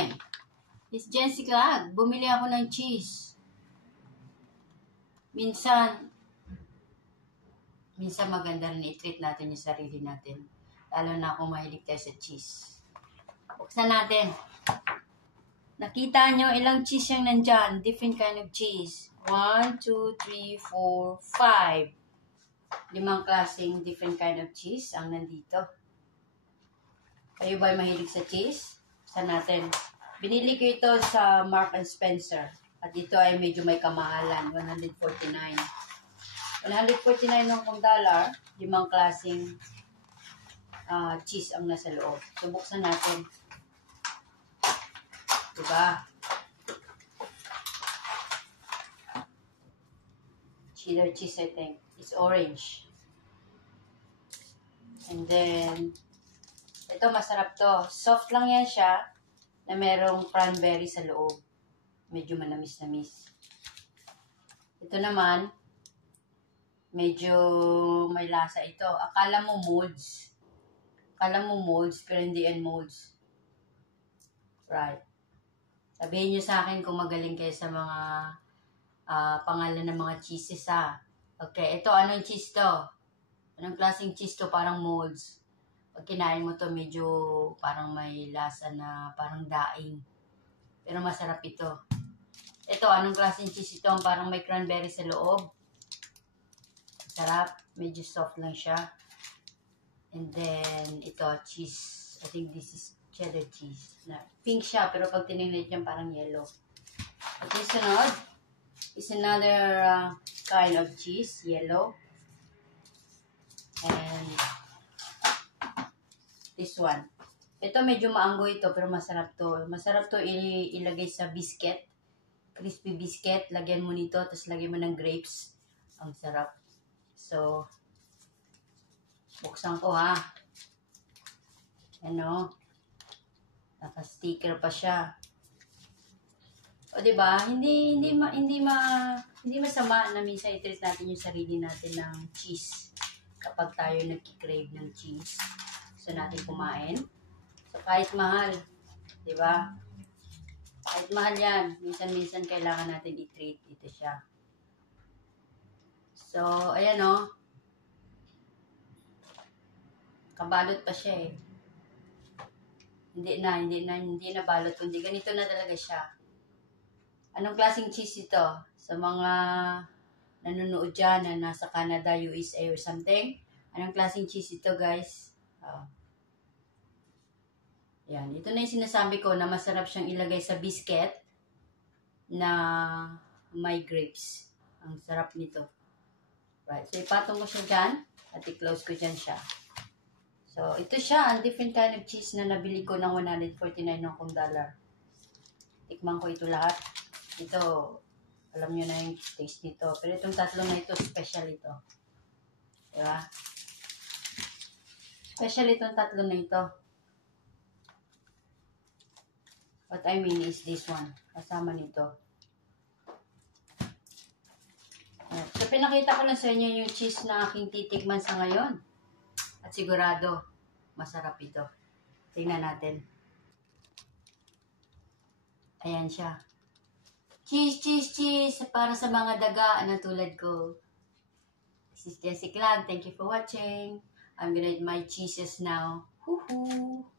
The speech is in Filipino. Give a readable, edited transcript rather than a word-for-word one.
Hi! It's Jessica. Bumili ako ng cheese. Minsan maganda rin i-treat natin yung sarili natin. Lalo na kung mahilig tayo sa cheese. Buksan natin. Nakita nyo ilang cheese yung nandyan. Different kind of cheese. 1, 2, 3, 4, 5. 5 klaseng different kind of cheese ang nandito. Kayo ba mahilig sa cheese? Buksan natin. Binili ko ito sa Mark & Spencer. At ito ay medyo may kamahalan. $149. $149 ng $1. 5 klaseng cheese ang nasa loob. So, buksan natin. Diba? Cheddar cheese, I think. It's orange. And then, ito masarap to. Soft lang yan siya na merong cranberry sa loob. Medyo manamis-namis. Ito naman, medyo may lasa ito. Akala mo molds. Pero hindi yan molds. Right. Sabihin nyo sa akin kung magaling kayo sa mga pangalan ng mga cheeses ha. Okay, ito anong cheese to? Anong klaseng cheese to? Parang molds. Pag kinain mo to, medyo parang may lasa na parang daing. Pero masarap ito. Ito, anong klaseng cheese ito? Parang may cranberry sa loob. Sarap. Medyo soft lang siya. And then, ito, cheese. I think this is cheddar cheese. Pink siya, pero pag tinignan niya parang yellow. At yung sunod is another kind of cheese, yellow. And this one. Ito medyo maanggo ito, pero masarap to. Masarap to ilagay sa biscuit. Crispy biscuit. Lagyan mo nito, tapos lagyan mo ng grapes. Ang sarap. So, buksan ko ha. Ano? Naka-sticker pa siya. O diba? Hindi masama na minsan i-treat natin yung sarili natin ng cheese. Kapag tayo nagki-crave ng cheese. Gusto natin kumain. So, kahit mahal. Diba? Kahit mahal yan. Minsan kailangan natin i-treat. Ito siya. So, ayan o. Kabalot pa siya eh. Hindi na balot. Kundi ganito na talaga siya. Anong klaseng cheese ito? Sa mga nanonood dyan na nasa Canada, USA or something. Anong klaseng cheese ito guys? Yan. Ito na yung sinasabi ko na masarap siyang ilagay sa biscuit na may grapes. Ang sarap nito. Right. So, ipatong mo siya dyan at i-close ko dyan siya. So, ito siya. Ang different kind of cheese na nabili ko ng $149 ng $1. Tikman ko ito lahat. Ito, alam nyo na yung taste nito. Pero itong tatlo na ito, special ito. Diba? Special itong tatlo na ito. What I mean is this one. Kasama nito. So, pinakita ko lang sa inyo yung cheese na aking titikman sa ngayon. At sigurado, masarap ito. Tingnan natin. Ayan siya. Cheese, cheese, cheese. Para sa mga daga na tulad ko. This is Jessica Lag. Thank you for watching. I'm gonna eat my cheeses now. Hoo-hoo!